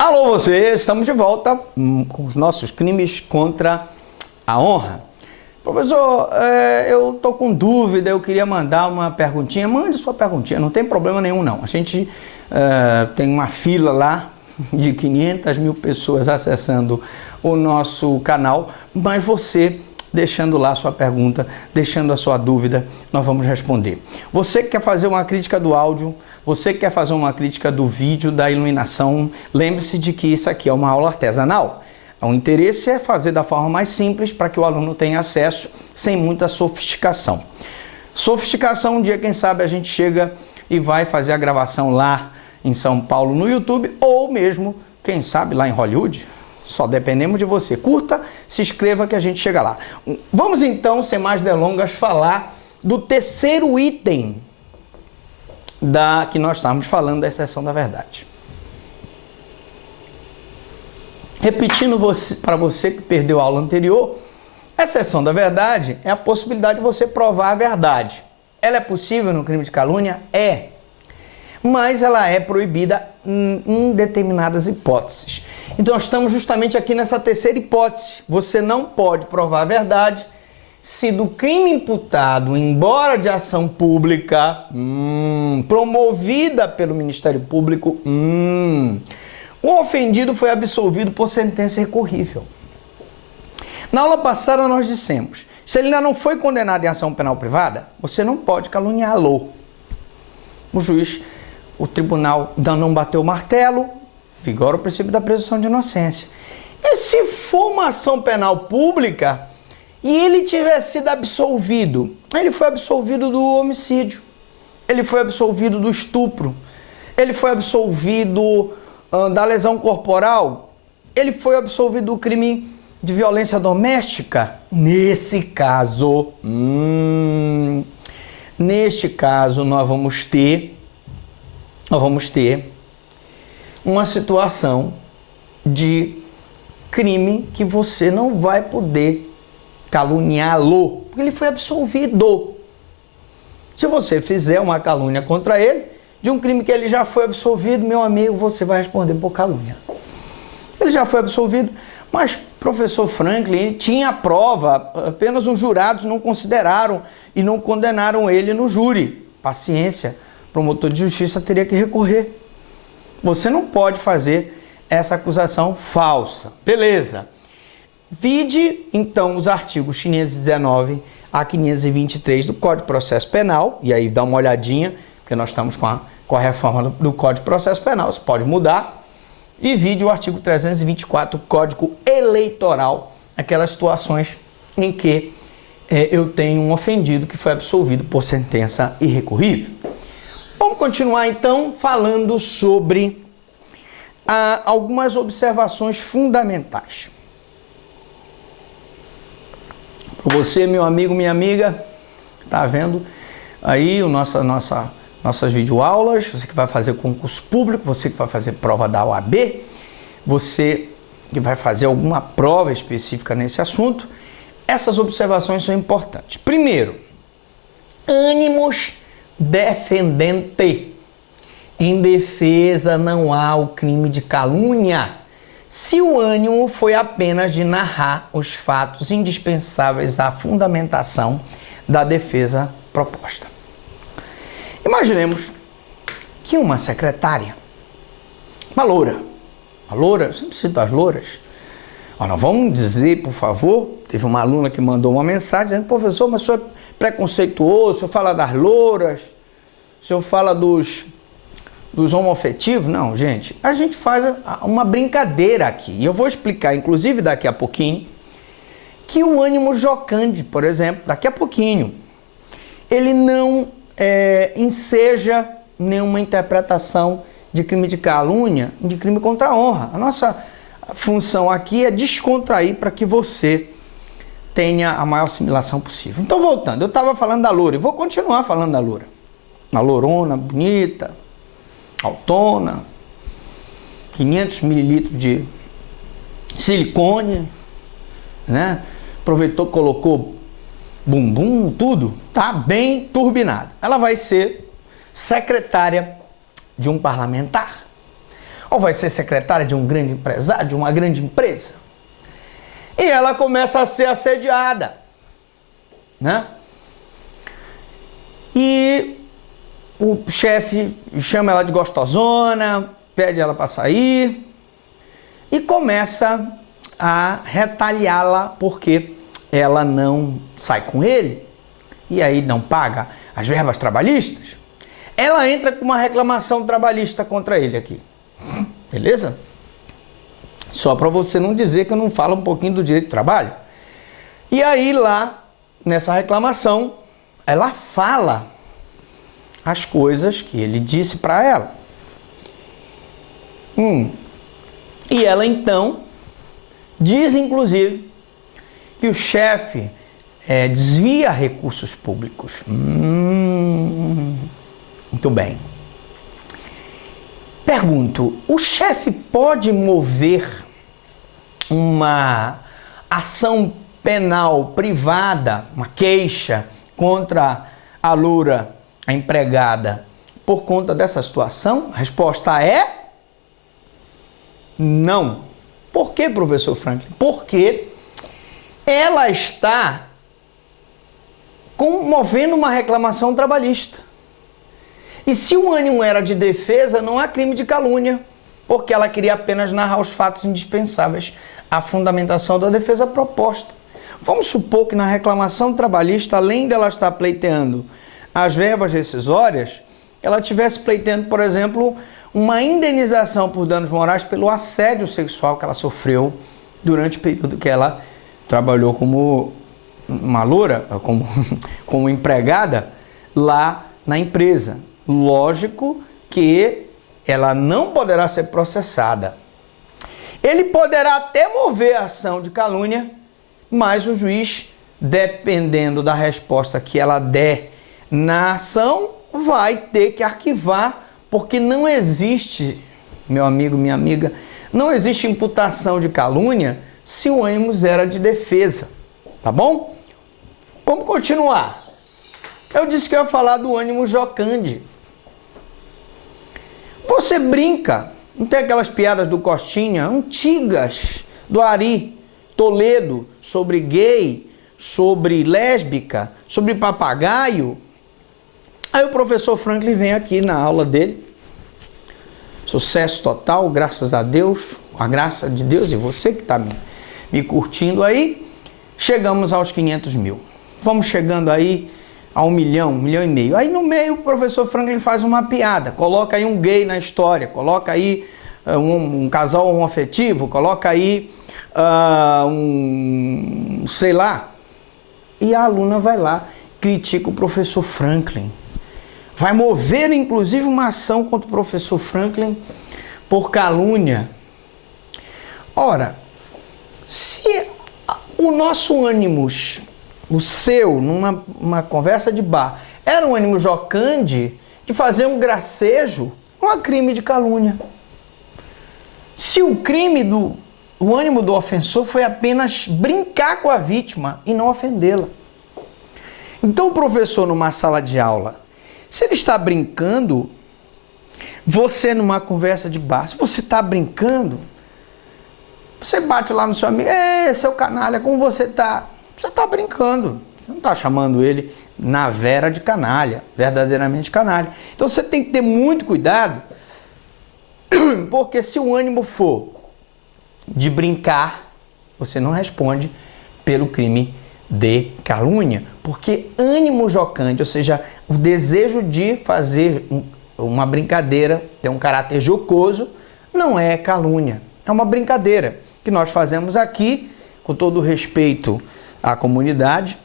Alô você, estamos de volta com os nossos crimes contra a honra. Professor, eu tô com dúvida, eu queria mandar uma perguntinha. Mande sua perguntinha, não tem problema nenhum não. A gente tem uma fila lá de 500 mil pessoas acessando o nosso canal, mas você deixando lá a sua pergunta, deixando a sua dúvida, nós vamos responder. Você que quer fazer uma crítica do áudio, você que quer fazer uma crítica do vídeo, da iluminação, lembre-se de que isso aqui é uma aula artesanal. O interesse é fazer da forma mais simples para que o aluno tenha acesso sem muita sofisticação. Sofisticação, um dia, quem sabe, a gente chega e vai fazer a gravação lá em São Paulo no YouTube ou mesmo, quem sabe, lá em Hollywood. Só dependemos de você. Curta, se inscreva que a gente chega lá. Vamos então, sem mais delongas, falar do terceiro item que nós estamos falando da exceção da verdade. Repetindo para você que perdeu a aula anterior, a exceção da verdade é a possibilidade de você provar a verdade. Ela é possível no crime de calúnia? É. Mas ela é proibida em determinadas hipóteses. Então nós estamos justamente aqui nessa terceira hipótese. Você não pode provar a verdade se do crime imputado, embora de ação pública, promovida pelo Ministério Público, o ofendido foi absolvido por sentença recorrível. Na aula passada nós dissemos, se ele ainda não foi condenado em ação penal privada, você não pode caluniá-lo. O juiz, o tribunal ainda não bateu o martelo, vigora o princípio da presunção de inocência. E se for uma ação penal pública e ele tiver sido absolvido, ele foi absolvido do homicídio, ele foi absolvido do estupro, ele foi absolvido da lesão corporal, ele foi absolvido do crime de violência doméstica. Neste caso, nós vamos ter uma situação de crime que você não vai poder caluniá-lo, porque ele foi absolvido. Se você fizer uma calúnia contra ele, de um crime que ele já foi absolvido, meu amigo, você vai responder por calúnia. Ele já foi absolvido, mas professor Franklin tinha a prova, apenas os jurados não consideraram e não condenaram ele no júri. Paciência, promotor de justiça teria que recorrer. Você não pode fazer essa acusação falsa. Beleza. Vide, então, os artigos 519 a 523 do Código de Processo Penal, e aí dá uma olhadinha, porque nós estamos com a reforma do Código de Processo Penal, você pode mudar, e vide o artigo 324 do Código Eleitoral, aquelas situações em que eu tenho um ofendido que foi absolvido por sentença irrecorrível. Vamos continuar, então, falando sobre algumas observações fundamentais. Para você, meu amigo, minha amiga, tá vendo aí nossas videoaulas, você que vai fazer concurso público, você que vai fazer prova da OAB, você que vai fazer alguma prova específica nesse assunto, essas observações são importantes. Primeiro, ânimos defendente. Em defesa não há o crime de calúnia se o ânimo foi apenas de narrar os fatos indispensáveis à fundamentação da defesa proposta. Imaginemos que uma secretária, uma loura, eu sempre cito as louras, nós vamos dizer, por favor, teve uma aluna que mandou uma mensagem dizendo, professor, mas o senhor é preconceituoso, o senhor fala das louras, o senhor fala dos homoafetivos. Não, gente, a gente faz uma brincadeira aqui. E eu vou explicar, inclusive daqui a pouquinho, que o ânimo jocante, por exemplo, daqui a pouquinho, ele não enseja nenhuma interpretação de crime de calúnia, de crime contra a honra. A nossa função aqui é descontrair para que você tenha a maior assimilação possível. Então, voltando, eu estava falando da loura e vou continuar falando da loura. Uma lourona, bonita, altona, 500 mililitros de silicone, né? Aproveitou, colocou bumbum, tudo, tá bem turbinado. Ela vai ser secretária de um parlamentar. Ou vai ser secretária de um grande empresário, de uma grande empresa? E ela começa a ser assediada, né? E o chefe chama ela de gostosona, pede ela para sair e começa a retaliá-la porque ela não sai com ele e aí não paga as verbas trabalhistas. Ela entra com uma reclamação trabalhista contra ele aqui, beleza? Só para você não dizer que eu não falo um pouquinho do direito do trabalho. E aí lá, nessa reclamação, ela fala as coisas que ele disse para ela. E ela então diz, inclusive, que o chefe desvia recursos públicos. Muito bem. Pergunto, o chefe pode mover uma ação penal privada, uma queixa contra a loura, a empregada, por conta dessa situação? A resposta é não. Por quê, professor Franklin? Porque ela está movendo uma reclamação trabalhista. E se o ânimo era de defesa, não há crime de calúnia, porque ela queria apenas narrar os fatos indispensáveis à fundamentação da defesa proposta. Vamos supor que na reclamação trabalhista, além dela estar pleiteando as verbas rescisórias, ela estivesse pleiteando, por exemplo, uma indenização por danos morais pelo assédio sexual que ela sofreu durante o período que ela trabalhou como uma loura, como empregada lá na empresa. Lógico que ela não poderá ser processada. Ele poderá até mover a ação de calúnia, mas o juiz, dependendo da resposta que ela der na ação, vai ter que arquivar, porque não existe, meu amigo, minha amiga, não existe imputação de calúnia se o ânimo era de defesa, tá bom? Vamos continuar. Eu disse que eu ia falar do ânimo jocande. Você brinca, não tem aquelas piadas do Costinha, antigas, do Ari Toledo, sobre gay, sobre lésbica, sobre papagaio? Aí o professor Franklin vem aqui na aula dele, sucesso total, graças a Deus, com a graça de Deus e você que está me curtindo aí, chegamos aos 500 mil. Vamos chegando aí a 1 milhão, 1,5 milhão. Aí no meio o professor Franklin faz uma piada, coloca aí um gay na história, coloca aí um casal homoafetivo, coloca aí sei lá. E a aluna vai lá, critica o professor Franklin. Vai mover inclusive uma ação contra o professor Franklin por calúnia. Ora, se o nosso ânimos, o seu, numa conversa de bar, era um ânimo jocande de fazer um gracejo, não há crime de calúnia. Se o crime o ânimo do ofensor foi apenas brincar com a vítima e não ofendê-la. Então o professor, numa sala de aula, se ele está brincando, você numa conversa de bar, se você está brincando, você bate lá no seu amigo, seu canalha, como você está? Você está brincando, você não está chamando ele na vera de canalha, verdadeiramente canalha. Então você tem que ter muito cuidado, porque se o ânimo for de brincar, você não responde pelo crime de calúnia, porque ânimo jocante, ou seja, o desejo de fazer uma brincadeira, ter um caráter jocoso, não é calúnia, é uma brincadeira que nós fazemos aqui, com todo o respeito à comunidade,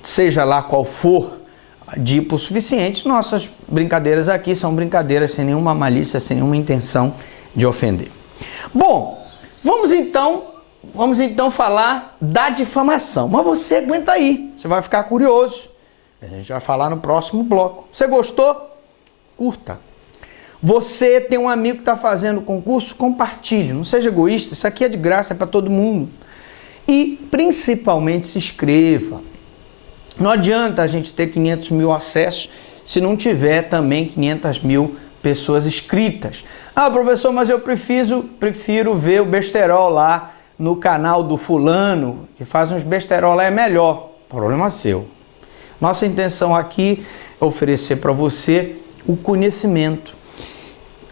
seja lá qual for de hipossuficientes, nossas brincadeiras aqui são brincadeiras sem nenhuma malícia, sem nenhuma intenção de ofender. Bom, vamos então falar da difamação, mas você aguenta aí, você vai ficar curioso, a gente vai falar no próximo bloco. Você gostou? Curta. Você tem um amigo que está fazendo concurso? Compartilhe, não seja egoísta, isso aqui é de graça, é para todo mundo. E principalmente se inscreva. Não adianta a gente ter 500 mil acessos se não tiver também 500 mil pessoas inscritas. Ah, professor, mas eu prefiro ver o besterol lá no canal do fulano, que faz uns besterol lá, é melhor. Problema seu. Nossa intenção aqui é oferecer para você o conhecimento.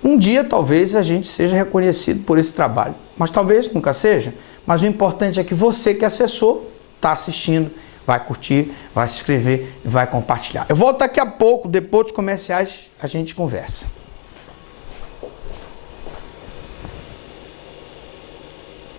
Um dia talvez a gente seja reconhecido por esse trabalho, mas talvez nunca seja. Mas o importante é que você que acessou, está assistindo, vai curtir, vai se inscrever e vai compartilhar. Eu volto daqui a pouco, depois dos comerciais, a gente conversa.